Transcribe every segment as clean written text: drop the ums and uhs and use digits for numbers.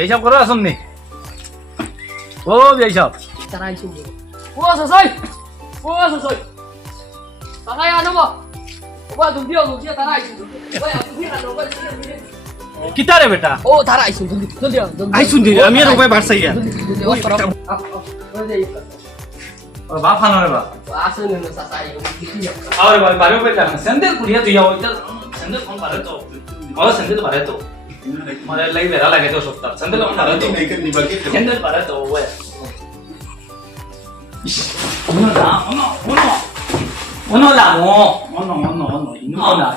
এইসব করে আসুন নি ও এইসব তারা আইসো ও সসাই তারা আনবো ও দুদিও তারা আইসো ওই তুমি আনো ওই কিতা রে বেটা ও তারা আইসো জলদি আইসুন দি আমি আর ওই বাড়ছাই গিয়া ও তারা ওই যে ও বাপ খানো রে বাপ আসো না সসাই আরে ভাই বাড়িও পেলা সেন্ডেল কুড়িয়া তুই যাও এটা সেন্ডেল কোন পারে তো ও সেন্ডেল পারে তো মানে লাগি বেড়া লাগে তো সপ্তাহ সেন্ডেল কোন পারে তো সেন্ডেল পারে তো ওই uno la mo uno la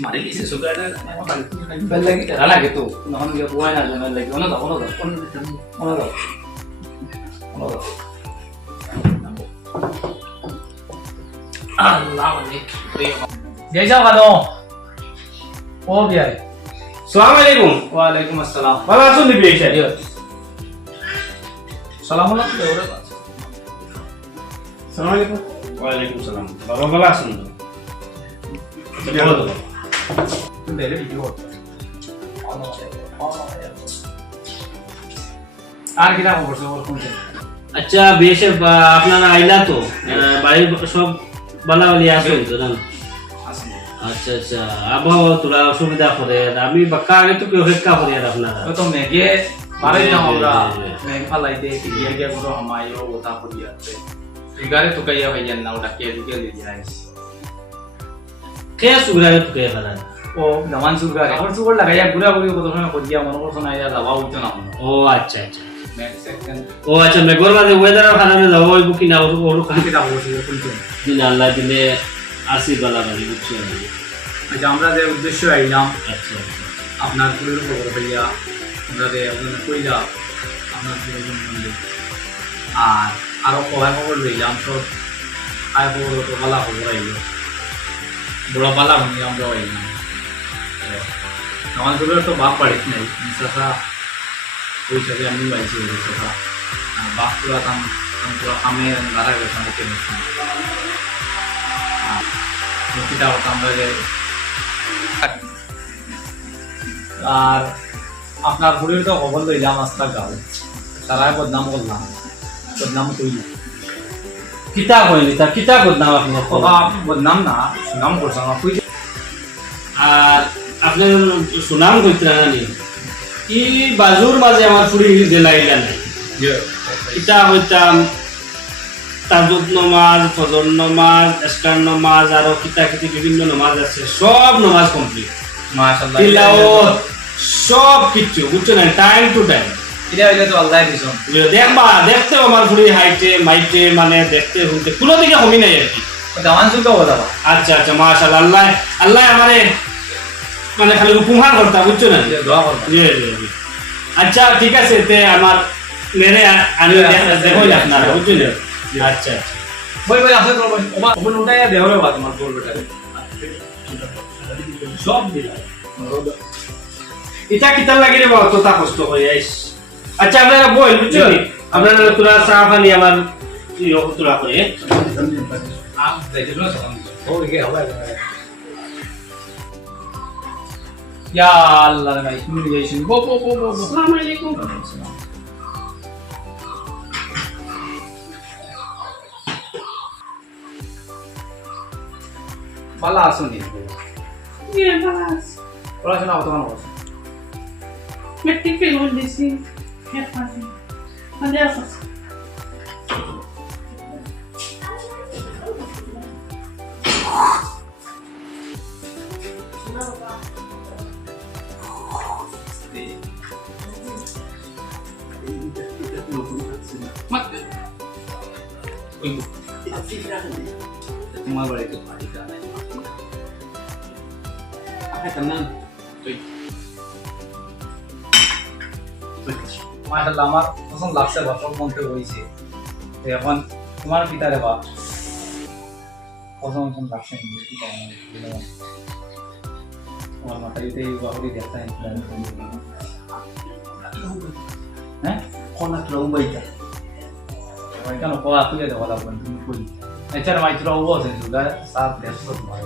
mare dice su cara bella que era la que tú no yo buena la que uno da Allah ne ये जा वालो ओ भैया अस्सलाम वालेकुम वालेकुम अस्सलाम बाबा सुन लीजिए इसे सलाम अलैकुम अस्सलाम वालेकुम वालेकुम सलाम बाबा बाबा सुन बोलो मेरे वीडियो আর কি রাখবো বল কোন अच्छा बेशे আপনারা আইলা তো বাড়ির সব বালাওয়ালি আছে তো না আচ্ছা আচ্ছা আবহাওয়া তোরা অসুবিধা করে আমি বাক্কা আগে তো কেউ হেক্কা করে আর আপনারা তো মেঘে বারে না আমরা মেঘ ফালাই দে কি গিয়া গিয়া গুলো আমায়ও ওটা করি আছে ইগারে তো কাইয়া ভাই জান না ওটা কে দিকে ले যাইস কে সুগরারে তো কে ফেলা ও নমান সুগারে আর সুগার লাগাইয়া গুড়া গুড়ি কত সময় করিয়া মন করছ না ইয়া লাভ হইতো না ও আচ্ছা আচ্ছা মেঘ সেকেন্ড ও আচ্ছা মেঘর বাদে ওয়েদারের কারণে যাও ওই বুকি না ওর কোন কিটা বলছি কোনটো দিন আল্লাহ দিলে আসি বালা বালি বুঝছো আচ্ছা আমরা যে উদ্দেশ্য আইলাম আচ্ছা আপনার পুরো খবর পাইয়া আমরা যে আপনার কইলা আপনার পুরো মন্দির আর আরো খবর লইলাম সব আর খবর তো ভালো খবর আইলো বড় পালা ভূমি আমরা আইলাম আমার দুটো তো বাপ পারিস নাই সাথা ওই সাথে আমি পাইছি ওই সাথা বাপ পুরা কাম পুরা কামে দাঁড়া গেছে আমাকে কিটা হতো আমরা যে আর আপনার ঘুরির তো খবর লইলাম আস্তা গাও তারাই বদনাম করলাম বদনাম কইল কিতা কইলি তা কিতা বদনাম আপনি বাবা বদনাম না সুনাম করছে আমার কই আর আপনি সুনাম কইতরা নানি ই বাজুর মাঝে আমার ফুরি জেলাইলা নাই কিতা হইতাম তাজুদ নমাজ ফজর নমাজ এস্কার নমাজ আর কিতা কিতি বিভিন্ন নমাজ আছে সব নমাজ কমপ্লিট মাশাআল্লাহ তিলাওয়াত সব কিছু বুঝছো না টাইম টু টাইম এটা হইলে তো আল্লাহ দিছেন দেখবা দেখতে আমার ফুরি হাইটে মাইটে মানে দেখতে শুনতে কোনো দিকে কমি নাই আর কি দামান সুতো বাবা আচ্ছা আচ্ছা মাশাআল্লাহ আল্লাহ আল্লাহ আমারে মানে খালি উপহার করতা বুঝছো না দোয়া করবা জি জি জি আচ্ছা ঠিক আছে তে আমার মেরে আমি দেখো আপনারা বুঝছো না আচ্ছা আচ্ছা বই বই আসলে করব ওমা ওমন উঠাইয়া দেওরে বাদ আমার বল বেটারে সব দিলা এটা কিতা লাগে রে বাবা তোতা কষ্ট হয়ে আইস আচ্ছা আপনারা বল বুঝছো নি আপনারা তোরা চা পানি আমার ইও তোরা করে আম দেখলো সব ও গে হবে ইয়া আল্লাহ ভাই তুমি যাইছেন বো আসসালামু আলাইকুম ভালো আছো নি ये बस পড়াশোনা কত ভালো করছো मेट्रिक फेल हो दिसी है पासी अंदर आसस তোমার বাড়িতে পার্টিটা নাই আপনি কেমন তুই মাশাআল্লাহ আমার পছন্দ লাগছে বা সব মনতে হইছে তো এখন তোমার কি তারে বা পছন্দ লাগছে কি কেমন তোমার মাথাইতে বাহুরি দেখতে হ্যাঁ কোন একটা উবাইটা কেন পড়া তুলে দেওয়া লাগবে তুমি কই এছাড়া মাইত্র হবো আছে সুদা সাত দেড়শো তোমার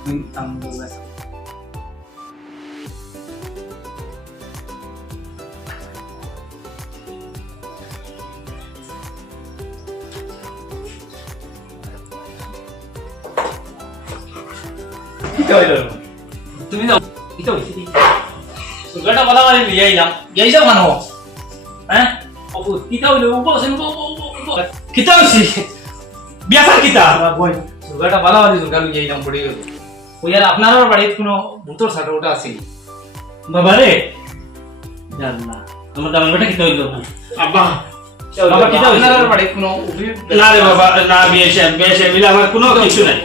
তুমি কিতা হইল তুমি যাও কিতা হইছে সুগাটা বলা মানে নিয়ে আইলাম গেই যাও কেন হ্যাঁ ও কিতা হইল বসেন কিতা হইছে বিয়াসার কিতা বই সুগাটা বলা মানে সুগা নিয়ে আইলাম পড়ে গেল ওই আর আপনার বাড়িতে কোনো ভূতর ছাটা ওটা আছে বাবা রে জানলা আমার দামাটা কিতা হইল আব্বা বাবা কিতা আপনার বাড়িতে কোনো না রে বাবা না বিয়ে মিলে আমার কোনো কিছু নাই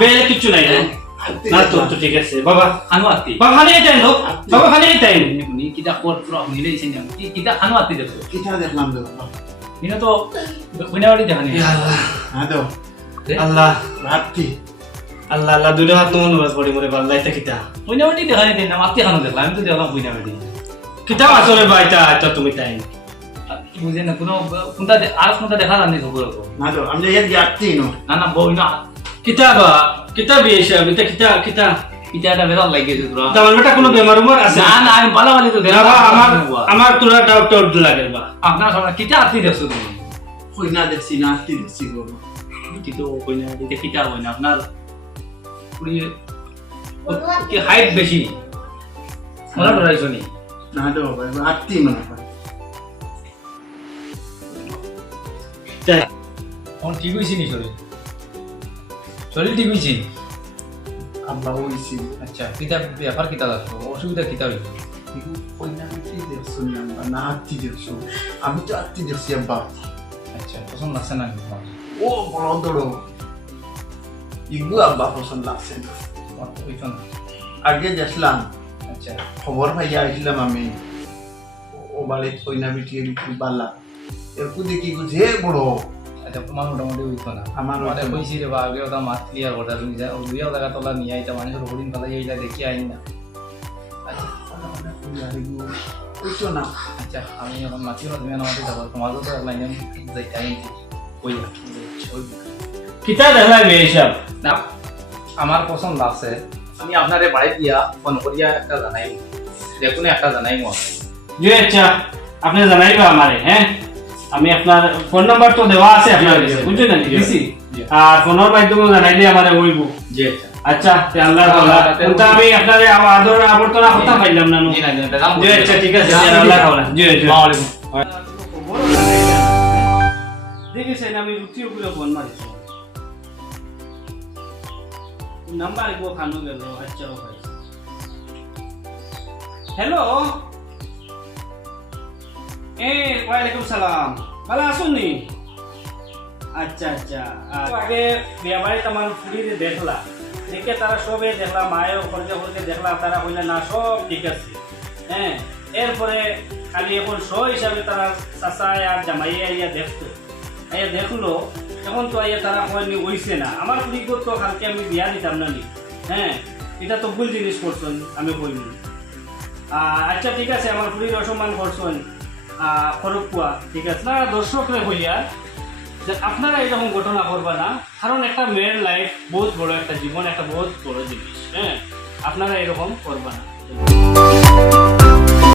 বেলে কিছু নাই না তো তো ঠিক আছে বাবা খানো আতি বাবা খালি টাইম দাও বাবা খালি টাইম নি কিতা কোর পুরো নিলে দিছেন কি কিতা খানো আতি দেখো কিতা দেখলাম দে নিনা তো বিনাবাড়ি দেখানি হ্যাঁ দো আল্লাহ রাত্রি আল্লাহ আল্লাহ দুলে হাত মন বাস পড়ি মরে বাল্লাইতা কিতা বিনাবাড়ি দেখানি দেন না মাতি খানো দেখলাম আমি তো দেখলাম বিনাবাড়ি কিতা আসলে বাইটা আচ্ছা তুমি টাইম বুঝেন না কোনো কোনটা আর কোনটা দেখা জানি খবর না দো আমি এর যাচ্ছি নো না না বই না কিতা বা কিতা বিয়ে এটা কিতা কিতা পিতাটা বেজাল লাগিয়েছে তোরা তোমার বেটা কোনো বেমার উমার আছে না না আমি বালা বালি তো না বা আমার তোরা ডাক্তার লাগে বা আপনার সামনে কিতা আতি দেখছো তুমি কই না দেখছি না কি দেখছি গো কি তো কই না দিতে কিতা হয় না আপনার পুরি কি হাইট বেশি মনে ডরাইছো নি না দো ভাই রাত্রি মনে হয় কোন ঠিক হইছে নি শরীর শরীর ঠিক হইছে আব্বা হইছি আচ্ছা কিতা ব্যাপার কিতা দেখছো অসুবিধা কিতা হইছে কিন্তু কই না কি দেখছো না না আত্মি দেখছো আমি তো আত্মি দেখছি আব্বা আচ্ছা পছন্দ লাগছে না ও বড় দড়ো ইগু আব্বা পছন্দ লাগছে না হইছো না আগে দেখলাম আচ্ছা খবর পাইয়া আইছিলাম আমি ও বাড়িত কইনা বিটিয়ে বিটি বালা এরকু দেখি যে বড় আচ্ছা তোমার মোটামুটি হইতো না আমার মানে হইতো না। কইছি রে বা আগে ওটা মাছ ক্লিয়ার করতে তুমি যা দুইয়া জায়গা তোলা নিয়ে আইতা মানুষের হরিণ ফেলাই আইলা দেখি আইন না আচ্ছা ওইতো না আচ্ছা আমি এখন মাছি হলো তুমি আমাদের যাবো তোমারও তো লাইনে যাই টাইম কইয়া কিতা দেখলা বিয়ে হিসাব না আমার পছন্দ লাগছে আমি আপনারে বাড়ি দিয়া ফোন করিয়া একটা জানাই দেখুন একটা জানাই মত জি আচ্ছা আপনি জানাইবা আমারে হ্যাঁ আমি আপনার ফোন নাম্বার তো দেওয়া আছে আপনার কাছে বুঝছেন না দিছি আর ফোনের মাধ্যমে জানাইলে আমারে হইব জি আচ্ছা আচ্ছা তে আল্লাহ তাআলা কোনটা আমি আপনারে আদর আবর্তনা কথা পাইলাম না জি না দাদা জি আচ্ছা ঠিক আছে আল্লাহ তাআলা জি জি আসসালামু আলাইকুম দেখেছেন আমি রুটি উপরে ফোন মারিছি নাম্বার গো খানো গেল আচ্ছা ভাই হ্যালো ওয়ালাইকুম সালাম ভালো আছেন নি আচ্ছা আচ্ছা আগে বিয়া বাড়িতে আমার ফুড়িরে দেখলা দেখে তারা সবে দেখলাম মায়েও খরচে খরচে দেখলাম তারা কইলা না সব ঠিক আছে হ্যাঁ এরপরে খালি এখন শো হিসাবে তারা চাচাই আর জামাই আইয়া দেখতো আইয়া দেখলো এখন তো আইয়া তারা কয়নি হইছে না আমার ফুড়িকে তো কালকে আমি বিয়া দিতাম না নি হ্যাঁ এটা তো ভুল জিনিস করছেন আমি কইনি আচ্ছা ঠিক আছে আমার ফুড়ির অসম্মান করছেন খরচ পোয়া ঠিক আছে না দর্শকরা হইয়া যে আপনারা এরকম ঘটনা করবা না কারণ একটা মেয়ের লাইফ বহুত বড় একটা জীবন একটা বহুত বড় জিনিস হ্যাঁ আপনারা এরকম করবা না